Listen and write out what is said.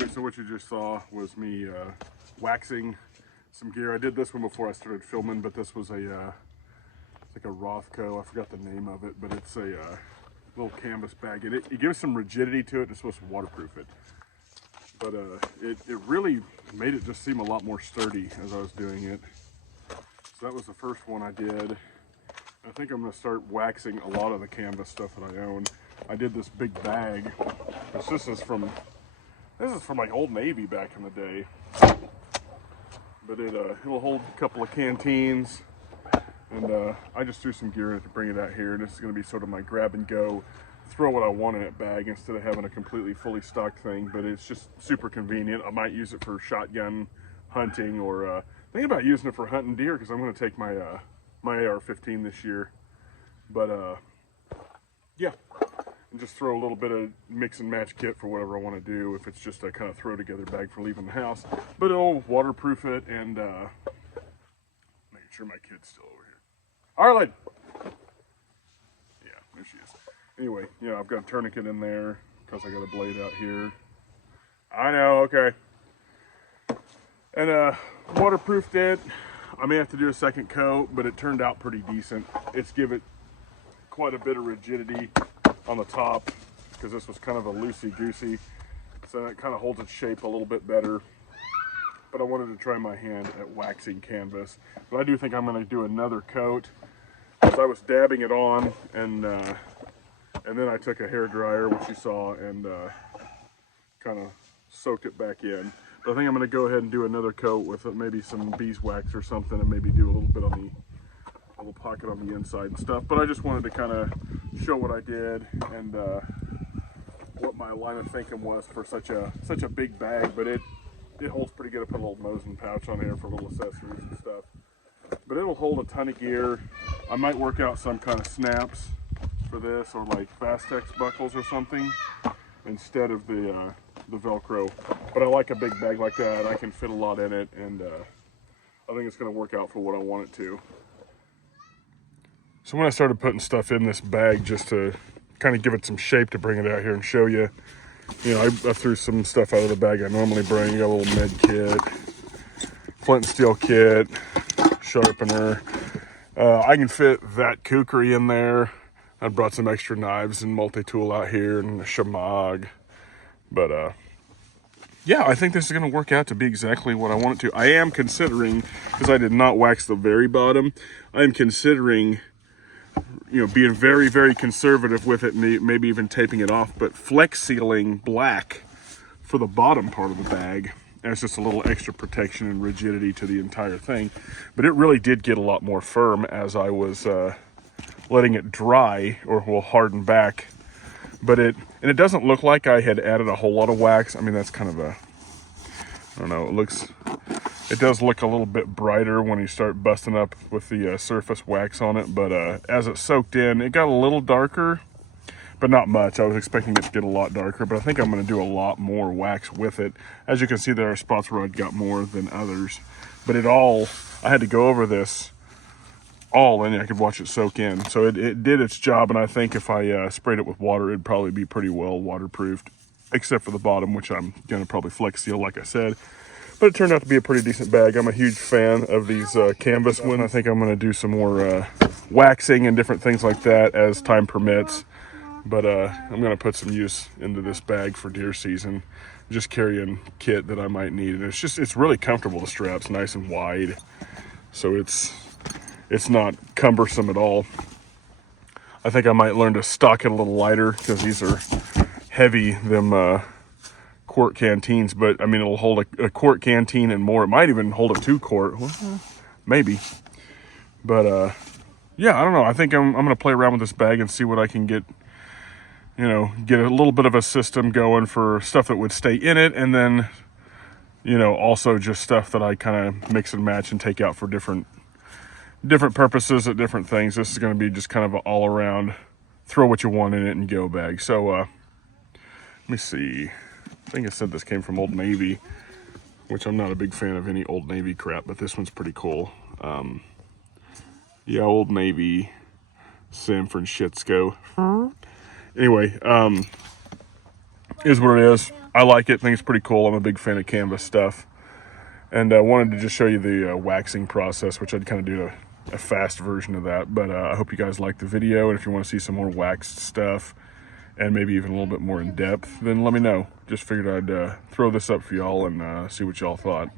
Okay, so what you just saw was me waxing some gear. I did this one before I started filming, but this was a it's like a Rothco. I forgot the name of it, but it's a little canvas bag. And it gives some rigidity to it. And it's supposed to waterproof it. But it really made it just seem a lot more sturdy as I was doing it. So that was the first one I did. I think I'm going to start waxing a lot of the canvas stuff that I own. I did this big bag. This is from like Old Navy back in the day. But it'll hold a couple of canteens. And I just threw some gear in it to bring it out here. And this is going to be sort of my grab and go, throw what I want in that bag instead of having a completely fully stocked thing. But it's just super convenient. I might use it for shotgun hunting, or thinking about using it for hunting deer, because I'm going to take my my AR-15 this year. But yeah, and just throw a little bit of mix and match kit for whatever I want to do, if it's just a kind of throw together bag for leaving the house. But it'll waterproof it, and making sure my kid's still over here. Arlen! Yeah, there she is. Anyway, you know, I've got a tourniquet in there because I got a blade out here. I know, okay. And waterproofed it. I may have to do a second coat, but it turned out pretty decent. It's give it quite a bit of rigidity on the top, because this was kind of a loosey-goosey, so it kind of holds its shape a little bit better. But I wanted to try my hand at waxing canvas. But I do think I'm going to do another coat, because I was dabbing it on, and then I took a hair dryer, which you saw, and kind of soaked it back in. But I think I'm going to go ahead and do another coat with maybe some beeswax or something, and maybe do a little bit on the little pocket on the inside and stuff. But I just wanted to kind of show what I did, and what my line of thinking was for such a big bag. But it holds pretty good. I put a little Mosin pouch on here for little accessories and stuff. But it'll hold a ton of gear. I might work out some kind of snaps for this, or like Fastex buckles or something, instead of the Velcro. But I like a big bag like that. I can fit a lot in it, and I think it's going to work out for what I want it to. So when I started putting stuff in this bag, just to kind of give it some shape to bring it out here and show you, you know, I threw some stuff out of the bag I normally bring. Got a little med kit, flint and steel kit, sharpener. I can fit that kukri in there. I brought some extra knives and multi-tool out here, and a shamag. But yeah, I think this is going to work out to be exactly what I want it to. I am considering, because I did not wax the very bottom, I am considering, you know, being very, very conservative with it, and maybe even taping it off, but flex sealing black for the bottom part of the bag. That's just a little extra protection and rigidity to the entire thing. But it really did get a lot more firm as I was letting it dry, or will harden back. But it doesn't look like I had added a whole lot of wax. I mean, that's kind of a, I don't know, it does look a little bit brighter when you start busting up with the surface wax on it. But as it soaked in, it got a little darker, but not much. I was expecting it to get a lot darker, but I think I'm going to do a lot more wax with it. As you can see, there are spots where I'd got more than others. But I had to go over this all, and I could watch it soak in. So it did its job, and I think if I sprayed it with water, it'd probably be pretty well waterproofed, except for the bottom, which I'm going to probably flex seal, like I said. But it turned out to be a pretty decent bag. I'm a huge fan of these canvas ones. I think I'm going to do some more waxing and different things like that as time permits. But I'm going to put some use into this bag for deer season, just carrying kit that I might need. And it's really comfortable. The strap's nice and wide, so it's not cumbersome at all. I think I might learn to stock it a little lighter, because these are heavy, them quart canteens. But I mean, it'll hold a quart canteen and more. It might even hold a 2-quart, maybe. But yeah, I don't know. I think I'm going to play around with this bag and see what I can get. You know, get a little bit of a system going for stuff that would stay in it, and then, you know, also just stuff that I kind of mix and match and take out for different purposes at different things. This is going to be just kind of an all around throw what you want in it and go bag. So let me see, I think I said this came from Old Navy, which I'm not a big fan of any Old Navy crap, but this one's pretty cool. Yeah, Old Navy, San Francisco. Anyway, is what it is. I like it. I think it's pretty cool. I'm a big fan of canvas stuff. And I wanted to just show you the waxing process, which I'd kind of do a fast version of that. But I hope you guys liked the video. And if you want to see some more waxed stuff and maybe even a little bit more in depth, then let me know. Just figured I'd throw this up for y'all and see what y'all thought.